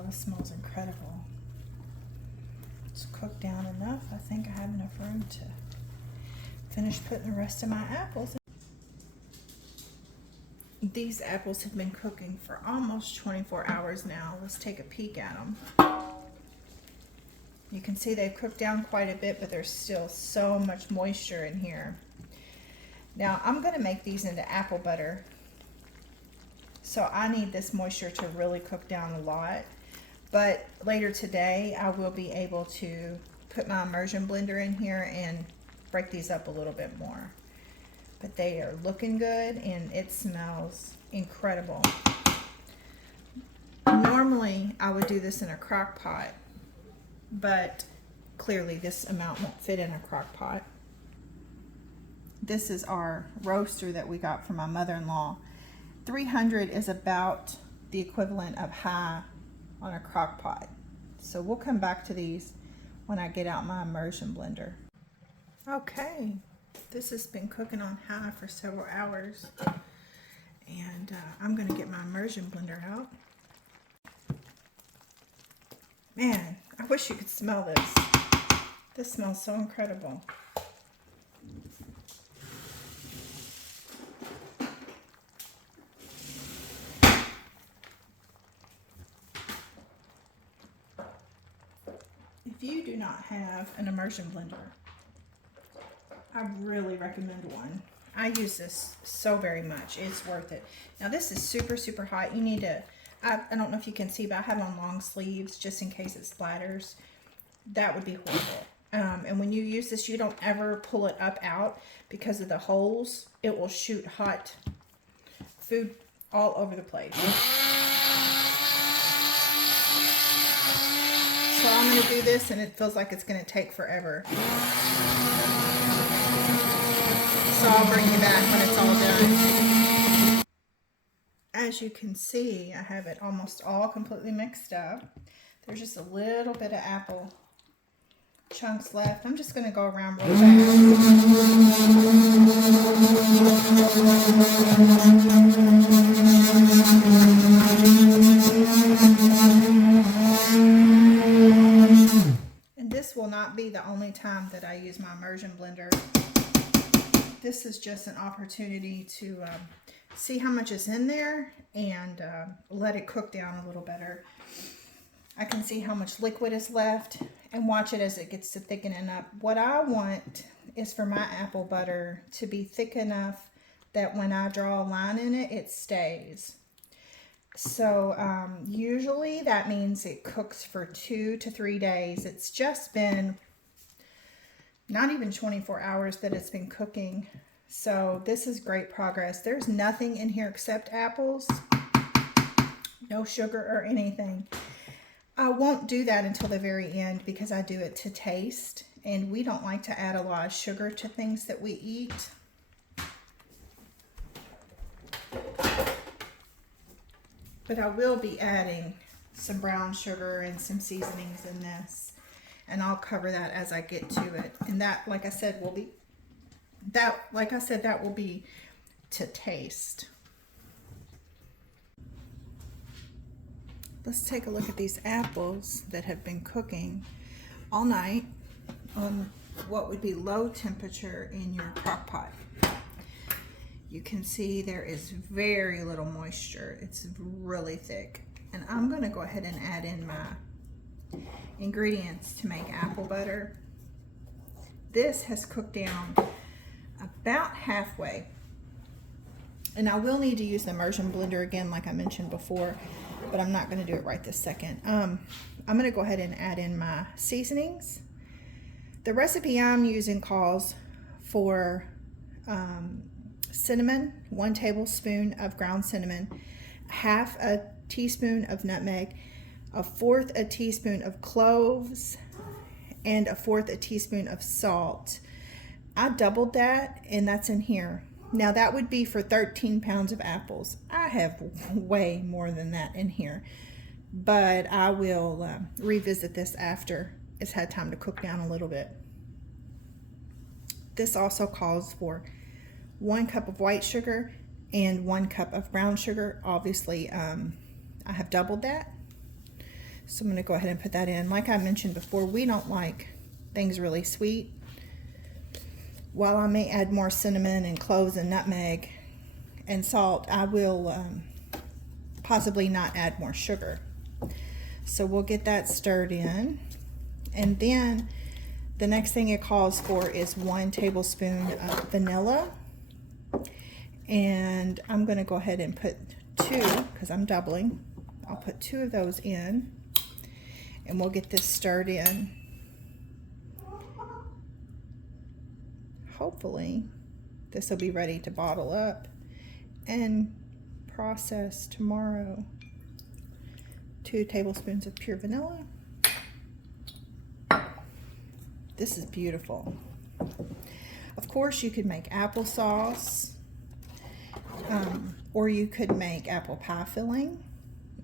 Wow, this smells incredible. It's cooked down enough. I think I have enough room to finish putting the rest of my apples in. These apples have been cooking for almost 24 hours now. Let's take a peek at them. You can see they've cooked down quite a bit, but there's still so much moisture in here. Now I'm going to make these into apple butter. So I need this moisture to really cook down a lot. But later today, I will be able to put my immersion blender in here and break these up a little bit more. But they are looking good and it smells incredible. Normally, I would do this in a crock pot, but clearly this amount won't fit in a crock pot. This is our roaster that we got from my mother-in-law. 300 is about the equivalent of high on a crock pot. So we'll come back to these when I get out my immersion blender. Okay, this has been cooking on high for several hours. And I'm gonna get my immersion blender out. Man, I wish you could smell this. This smells so incredible. If you do not have an immersion blender, I really recommend one. I use this so very much. It's worth it. Now this is super, super hot. You need to, I don't know if you can see, but I have on long sleeves just in case it splatters. That would be horrible. And when you use this, you don't ever pull it up out because of the holes. It will shoot hot food all over the place. So I'm going to do this and it feels like it's going to take forever. So I'll bring you back when it's all done. As you can see, I have it almost all completely mixed up. There's just a little bit of apple chunks left. I'm just going to go around real And this will not be the only time that I use my immersion blender. This is just an opportunity to see how much is in there and let it cook down a little better. I can see how much liquid is left and watch it as it gets to thickening up. What I want is for my apple butter to be thick enough that when I draw a line in it, it stays. So usually that means it cooks for 2 to 3 days. It's just been not even 24 hours that it's been cooking. So this is great progress. There's nothing in here except apples, no sugar or anything. I won't do that until the very end because I do it to taste, and we don't like to add a lot of sugar to things that we eat. But I will be adding some brown sugar and some seasonings in this, and I'll cover that as I get to it. And that, like I said, will be that will be to taste. Let's take a look at these apples that have been cooking all night on what would be low temperature in your crock pot. You can see there is very little moisture. It's really thick. And I'm going to go ahead and add in my ingredients to make apple butter. This has cooked down about halfway. And I will need to use the immersion blender again like I mentioned before, but I'm not going to do it right this second. I'm going to go ahead and add in my seasonings. The recipe I'm using calls for cinnamon, 1 tablespoon of ground cinnamon, half a teaspoon of nutmeg, 1/4 a teaspoon of cloves, and 1/4 a teaspoon of salt. I doubled that, and that's in here. Now that would be for 13 pounds of apples. I have way more than that in here, but I will revisit this after it's had time to cook down a little bit. This also calls for 1 cup of white sugar and 1 cup of brown sugar. Obviously, I have doubled that. So I'm going to go ahead and put that in. Like I mentioned before, we don't like things really sweet. While I may add more cinnamon and cloves and nutmeg and salt, I will possibly not add more sugar. So we'll get that stirred in. And then the next thing it calls for is 1 tablespoon of vanilla. And I'm going to go ahead and put 2, because I'm doubling. I'll put 2 of those in. And we'll get this stirred in. Hopefully this will be ready to bottle up and process tomorrow. 2 tablespoons of pure vanilla. This is beautiful. Of course, you could make applesauce, or you could make apple pie filling.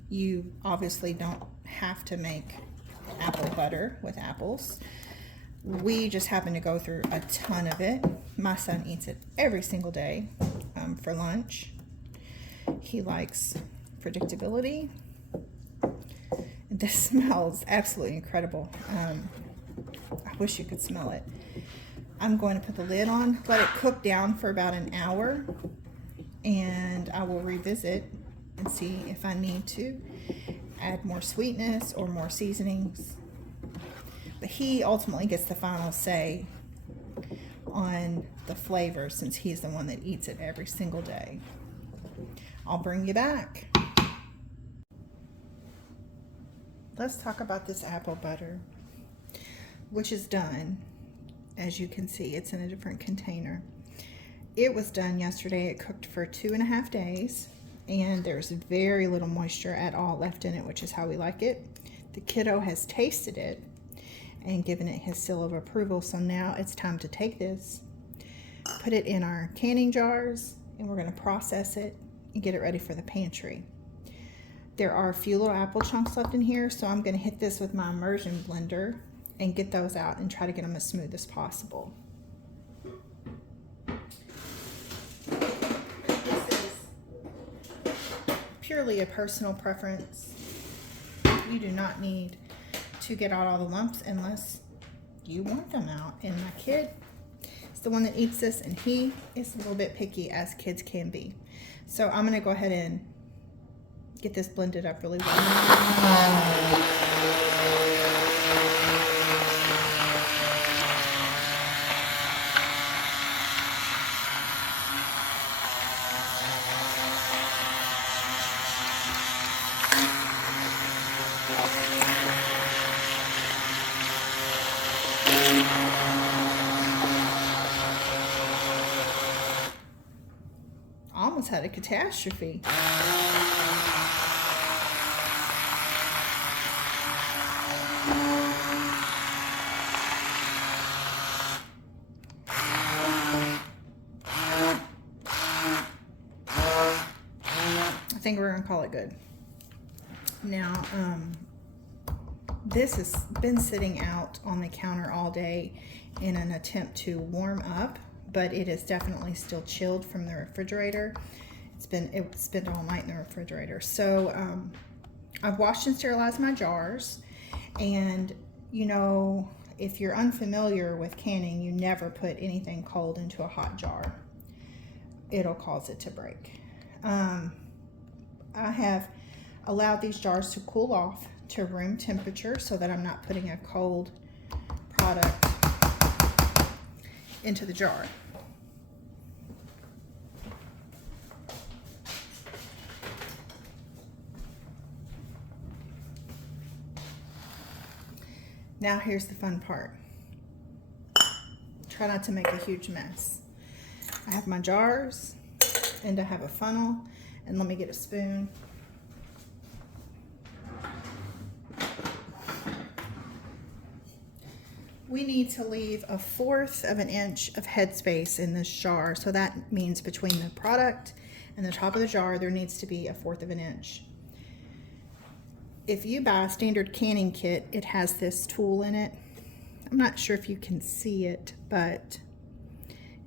You obviously don't have to make apple butter with apples. We just happen to go through a ton of it. My son eats it every single day for lunch. He likes predictability. This smells absolutely incredible. I wish you could smell it. I'm going to put the lid on, let it cook down for about an hour, and I will revisit and see if I need to add more sweetness or more seasonings. But he ultimately gets the final say on the flavor, since he's the one that eats it every single day. I'll bring you back. Let's talk about this apple butter, which is done. As you can see, it's in a different container. It was done yesterday. It cooked for 2.5 days, and there's very little moisture at all left in it, which is how we like it. The kiddo has tasted it and given it his seal of approval. So now it's time to take this, put it in our canning jars, and we're going to process it and get it ready for the pantry. There are a few little apple chunks left in here, so I'm going to hit this with my immersion blender and get those out and try to get them as smooth as possible. This is purely a personal preference. You do not need to get out all the lumps unless you want them out. And my kid is the one that eats this, and he is a little bit picky, as kids can be. So I'm going to go ahead and get this blended up really well. Almost had a catastrophe. I think we're gonna call it good. Now, this has been sitting out on the counter all day in an attempt to warm up, but it is definitely still chilled from the refrigerator. It's spent all night in the refrigerator. So I've washed and sterilized my jars, and you know, if you're unfamiliar with canning, you never put anything cold into a hot jar. It'll cause it to break. I have allowed these jars to cool off to room temperature so that I'm not putting a cold product into the jar. Now here's the fun part. Try not to make a huge mess. I have my jars, and I have a funnel, and let me get a spoon. We need to leave 1/4 of an inch of headspace in this jar. So that means between the product and the top of the jar, there needs to be 1/4 of an inch. If you buy a standard canning kit, it has this tool in it. I'm not sure if you can see it, but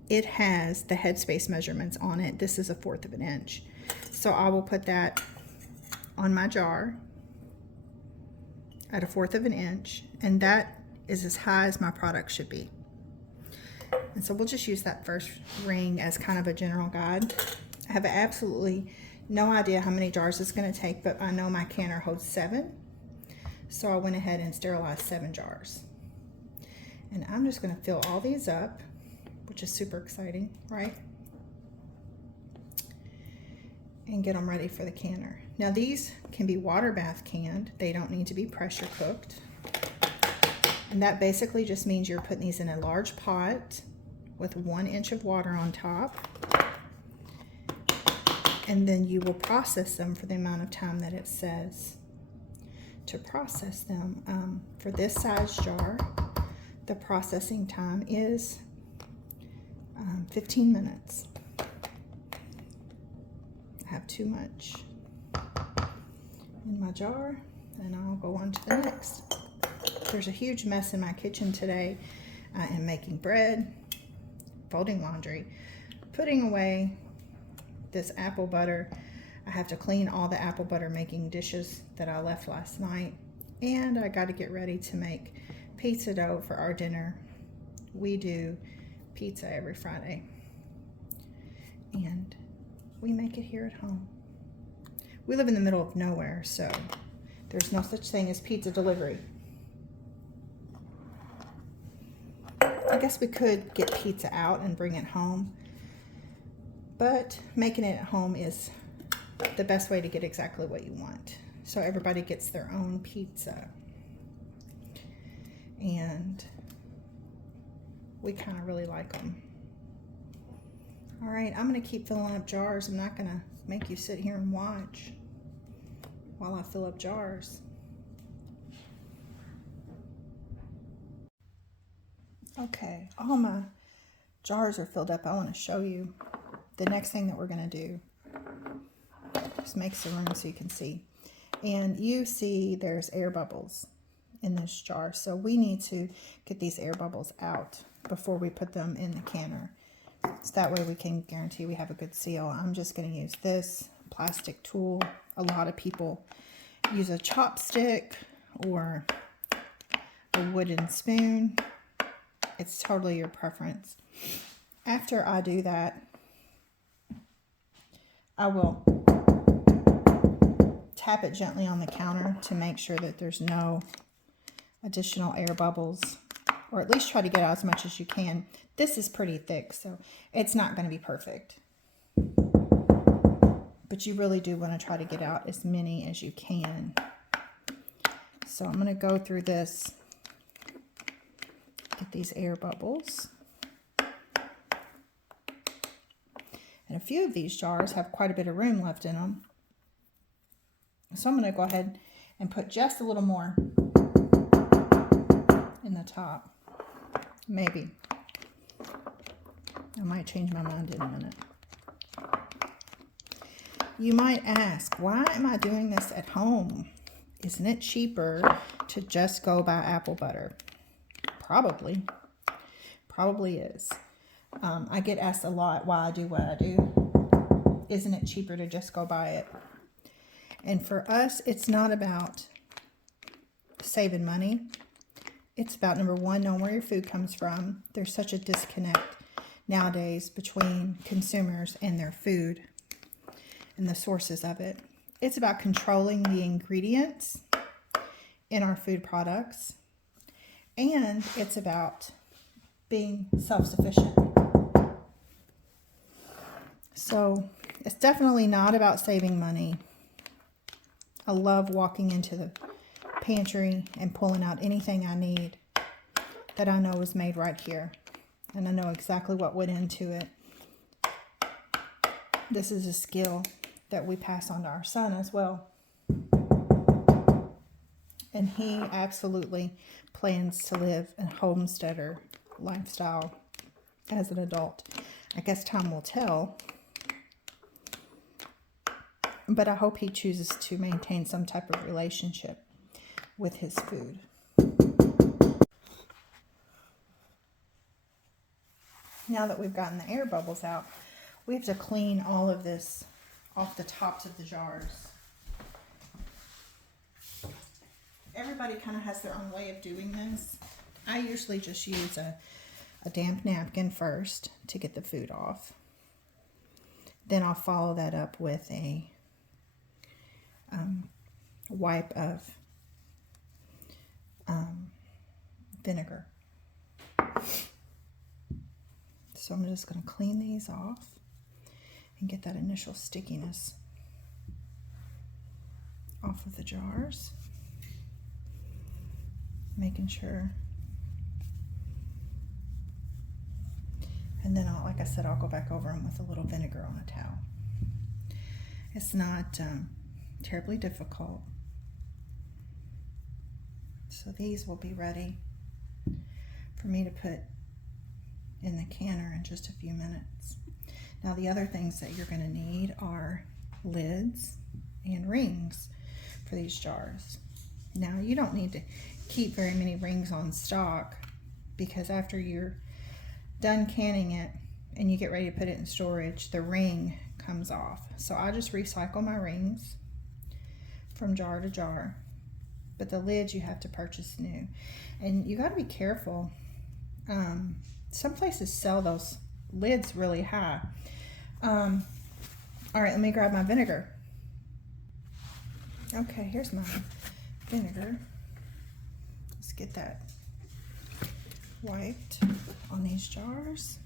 it has the headspace measurements on it. This is 1/4 of an inch. So I will put that on my jar. at 1/4 of an inch, and that is as high as my product should be. And so we'll just use that first ring as kind of a general guide. I have absolutely no idea how many jars it's going to take, but I know my canner holds 7. So I went ahead and sterilized 7 jars. And I'm just going to fill all these up, which is super exciting, right? And get them ready for the canner. Now these can be water bath canned. They don't need to be pressure cooked. And that basically just means you're putting these in a large pot with 1 inch of water on top. And then you will process them for the amount of time that it says to process them. For this size jar, the processing time is 15 minutes. I have too much in my jar, and I'll go on to the next. There's a huge mess in my kitchen today. I am making bread, folding laundry, putting away this apple butter. I have to clean all the apple butter making dishes that I left last night, and I got to get ready to make pizza dough for our dinner. We do pizza every Friday, and we make it here at home. We live in the middle of nowhere, so there's no such thing as pizza delivery. I guess we could get pizza out and bring it home, but making it at home is the best way to get exactly what you want. So everybody gets their own pizza. And we kind of really like them. All right, I'm gonna keep filling up jars. I'm not gonna make you sit here and watch while I fill up jars. Okay, all my jars are filled up. I want to show you the next thing that we're going to do. Just make some room so you can see. And you see there's air bubbles in this jar. So we need to get these air bubbles out before we put them in the canner. So that way we can guarantee we have a good seal. I'm just going to use this plastic tool. A lot of people use a chopstick or a wooden spoon. It's totally your preference. After I do that, I will tap it gently on the counter to make sure that there's no additional air bubbles, or at least try to get out as much as you can. This is pretty thick, so it's not going to be perfect. But you really do want to try to get out as many as you can. So I'm going to go through this. Get these air bubbles. And a few of these jars have quite a bit of room left in them. So I'm going to go ahead and put just a little more in the top. Maybe. I might change my mind in a minute. You might ask, why am I doing this at home? Isn't it cheaper to just go buy apple butter? Probably is. I get asked a lot why I do what I do. Isn't it cheaper to just go buy it? And for us, it's not about saving money. It's about, number one, knowing where your food comes from. There's such a disconnect nowadays between consumers and their food and the sources of it. It's about controlling the ingredients in our food products. And it's about being self-sufficient. So it's definitely not about saving money. I love walking into the pantry and pulling out anything I need that I know is made right here. And I know exactly what went into it. This is a skill that we pass on to our son as well. And he absolutely plans to live a homesteader lifestyle as an adult. I guess time will tell. But I hope he chooses to maintain some type of relationship with his food. Now that we've gotten the air bubbles out, we have to clean all of this off the tops of the jars. everybody kind of has their own way of doing this. I usually just use a damp napkin first to get the food off. Then I'll follow that up with a wipe of vinegar. So I'm just going to clean these off and get that initial stickiness off of the jars. Making sure. And then, like I said, I'll go back over them with a little vinegar on a towel. It's not terribly difficult. So these will be ready for me to put in the canner in just a few minutes. Now the other things that you're going to need are lids and rings for these jars. Now you don't need to keep very many rings on stock, because after you're done canning it and you get ready to put it in storage, the ring comes off. So I just recycle my rings from jar to jar, but the lids you have to purchase new. And you got to be careful. Some places sell those lids really high. All right, let me grab my vinegar. Okay, here's my vinegar. Let's get that wiped on these jars.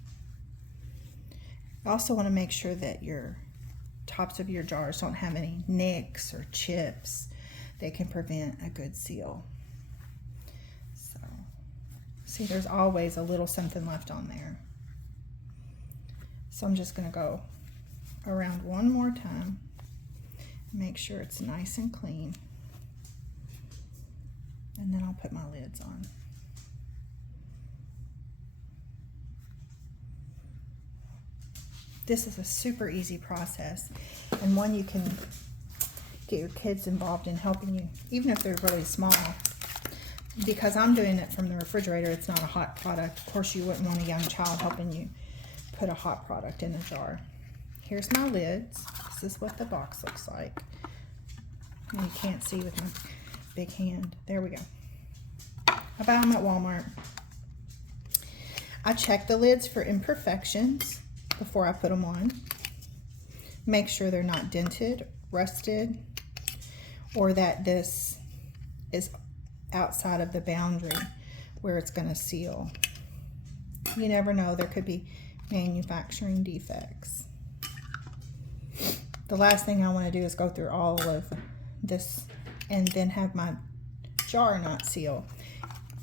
You also want to make sure that your tops of your jars don't have any nicks or chips that can prevent a good seal. So, see, there's always a little something left on there. So I'm just going to go around one more time, make sure it's nice and clean, and then I'll put my lids on. This is a super easy process, and one you can get your kids involved in helping you, even if they're really small. Because I'm doing it from the refrigerator, it's not a hot product. Of course, you wouldn't want a young child helping you put a hot product in a jar. Here's my lids. This is what the box looks like. And you can't see with my big hand. There we go. I buy them at Walmart. I check the lids for imperfections before I put them on. Make sure they're not dented, rusted, or that this is outside of the boundary where it's going to seal. You never know, there could be manufacturing defects. The last thing I want to do is go through all of this and then have my jar not seal.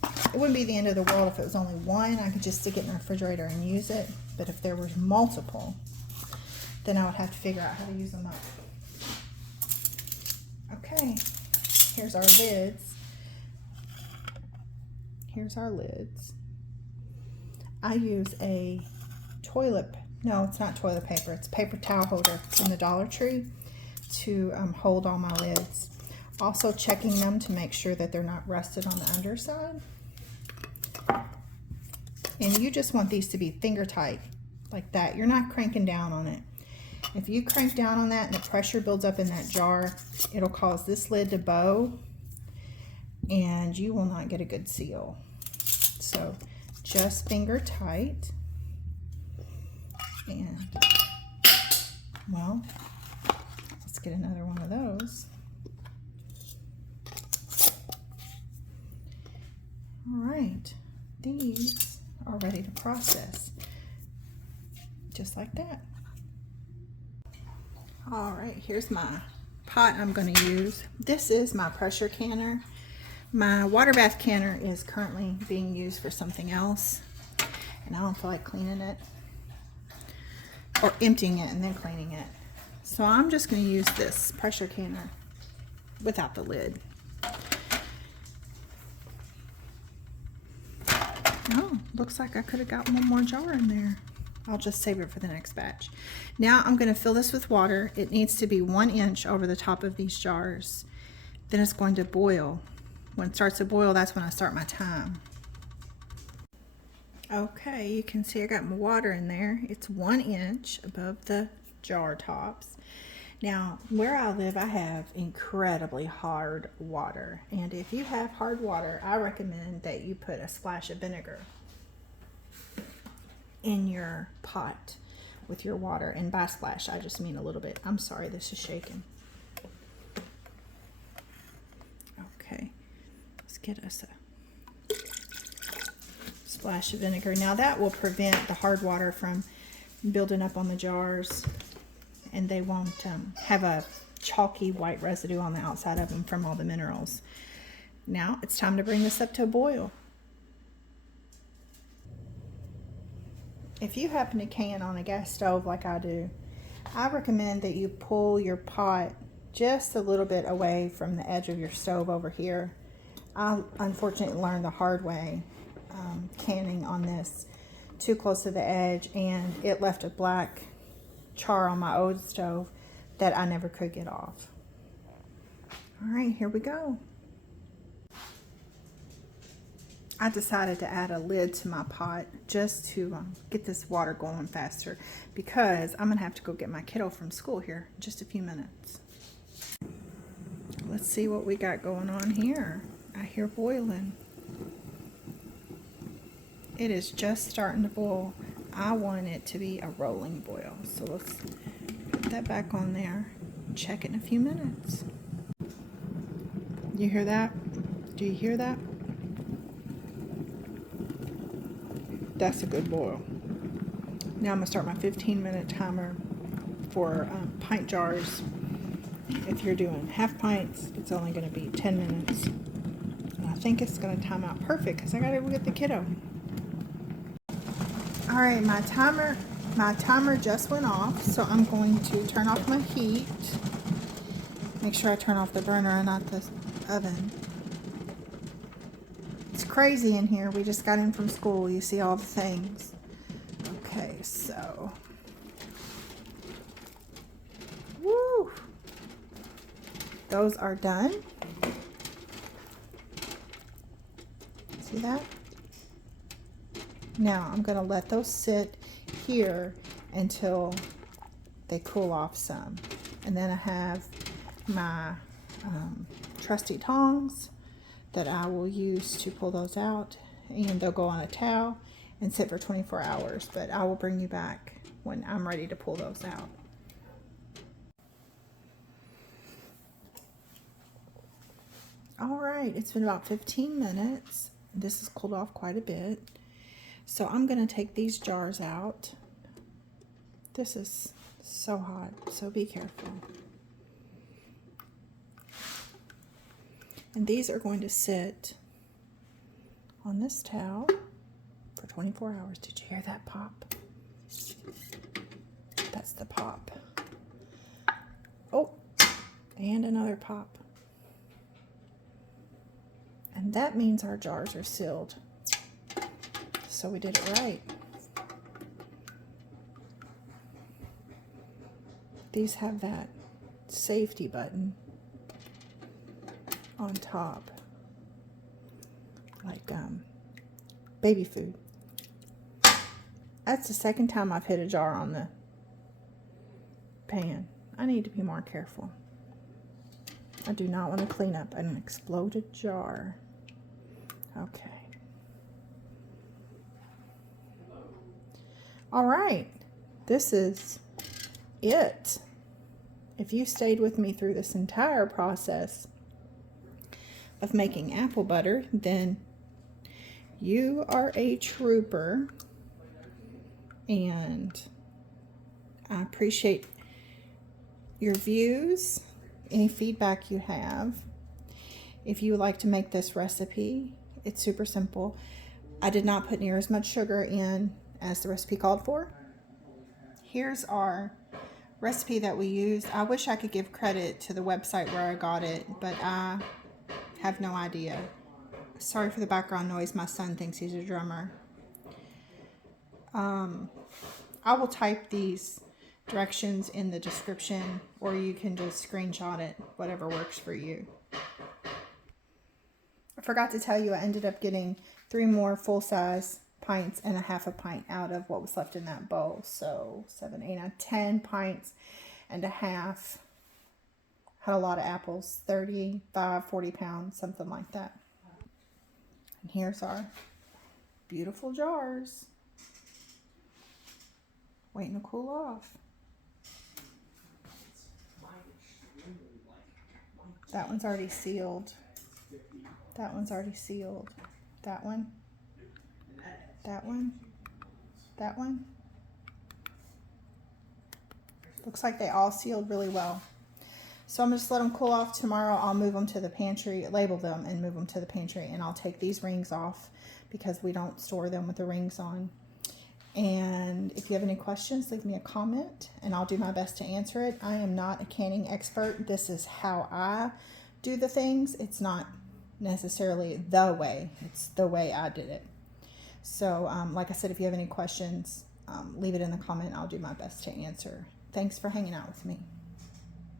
It wouldn't be the end of the world if it was only one. I could just stick it in the refrigerator and use it. But if there was multiple, then I would have to figure out how to use them up. Okay, here's our lids. Here's our lids. I use a no, it's not toilet paper. It's paper towel holder. It's in the Dollar Tree to hold all my lids. Also checking them to make sure that they're not rusted on the underside. And you just want these to be finger tight, like that. You're not cranking down on it. If you crank down on that and the pressure builds up in that jar, it'll cause this lid to bow and you will not get a good seal. So just finger tight. And, well, let's get another one of those. All right, these are ready to process, just like that. All right, here's my pot I'm going to use. This is my pressure canner. My water bath canner is currently being used for something else, and I don't feel like cleaning it or emptying it and then cleaning it. So I'm just going to use this pressure canner without the lid. Oh, looks like I could have got one more jar in there. I'll just save it for the next batch. Now I'm going to fill this with water. It needs to be 1 inch over the top of these jars. Then it's going to boil. When it starts to boil, that's when I start my time. Okay, you can see I got my water in there. It's 1 inch above the jar tops. Now, where I live, I have incredibly hard water. And if you have hard water, I recommend that you put a splash of vinegar in your pot with your water. And by splash, I just mean a little bit. I'm sorry, this is shaking. Okay, let's get us a splash of vinegar. Now that will prevent the hard water from building up on the jars, and they won't have a chalky white residue on the outside of them from all the minerals. Now it's time to bring this up to a boil. If you happen to can on a gas stove like I do, I recommend that you pull your pot just a little bit away from the edge of your stove over here. I unfortunately learned the hard way canning on this too close to the edge, and it left a black char on my old stove that I never could get off. All right, here we go. I decided to add a lid to my pot just to get this water going faster, because I'm gonna have to go get my kiddo from school here in just a few minutes. Let's see what we got going on here. I hear boiling. It is just starting to boil. I want it to be a rolling boil. So let's put that back on there. Check it in a few minutes. You hear that? Do you hear that? That's a good boil. Now I'm gonna start my 15-minute timer for pint jars. If you're doing half pints, it's only gonna be 10 minutes. And I think it's gonna time out perfect because I gotta go get the kiddo. All right, my timer just went off, so I'm going to turn off my heat. Make sure I turn off the burner and not the oven. It's crazy in here. We just got in from school. You see all the things. Okay, so. Woo! Those are done. See that? Now I'm going to let those sit here until they cool off some. And then I have my trusty tongs that I will use to pull those out, and they'll go on a towel and sit for 24 hours. But I will bring you back when I'm ready to pull those out. All right, it's been about 15 minutes. This has cooled off quite a bit. So I'm going to take these jars out. This is so hot, so be careful. And these are going to sit on this towel for 24 hours. Did you hear that pop? That's the pop. Oh, and another pop. And that means our jars are sealed. So we did it right. These have that safety button on top, like baby food. That's the second time I've hit a jar on the pan. I need to be more careful. I do not want to clean up an exploded jar. Okay. All right, this is it. If you stayed with me through this entire process of making apple butter, then you are a trooper, and I appreciate your views, any feedback you have. If you would like to make this recipe, it's super simple. I did not put near as much sugar in as the recipe called for. Here's our recipe that we used. I wish I could give credit to the website where I got it, but I have no idea. Sorry for the background noise. My son thinks he's a drummer. I will type these directions in the description, or you can just screenshot it, whatever works for you. I forgot to tell you, I ended up getting 3 more full-size pints and a half a pint out of what was left in that bowl. So 7, 8, 9, 10 pints and a half Had a lot of apples, 35, 40 pounds, something like that. And here's our beautiful jars. Waiting to cool off. That one's already sealed. That one's already sealed. That one. That one. That one. Looks like they all sealed really well. So I'm just let them cool off. Tomorrow I'll move them to the pantry, label them and move them to the pantry, and I'll take these rings off because we don't store them with the rings on. And if you have any questions, leave me a comment and I'll do my best to answer it. I am not a canning expert. This is how I do the things. It's not necessarily the way. It's the way I did it. So like I said, if you have any questions, leave it in the comment. I'll do my best to answer. Thanks for hanging out with me.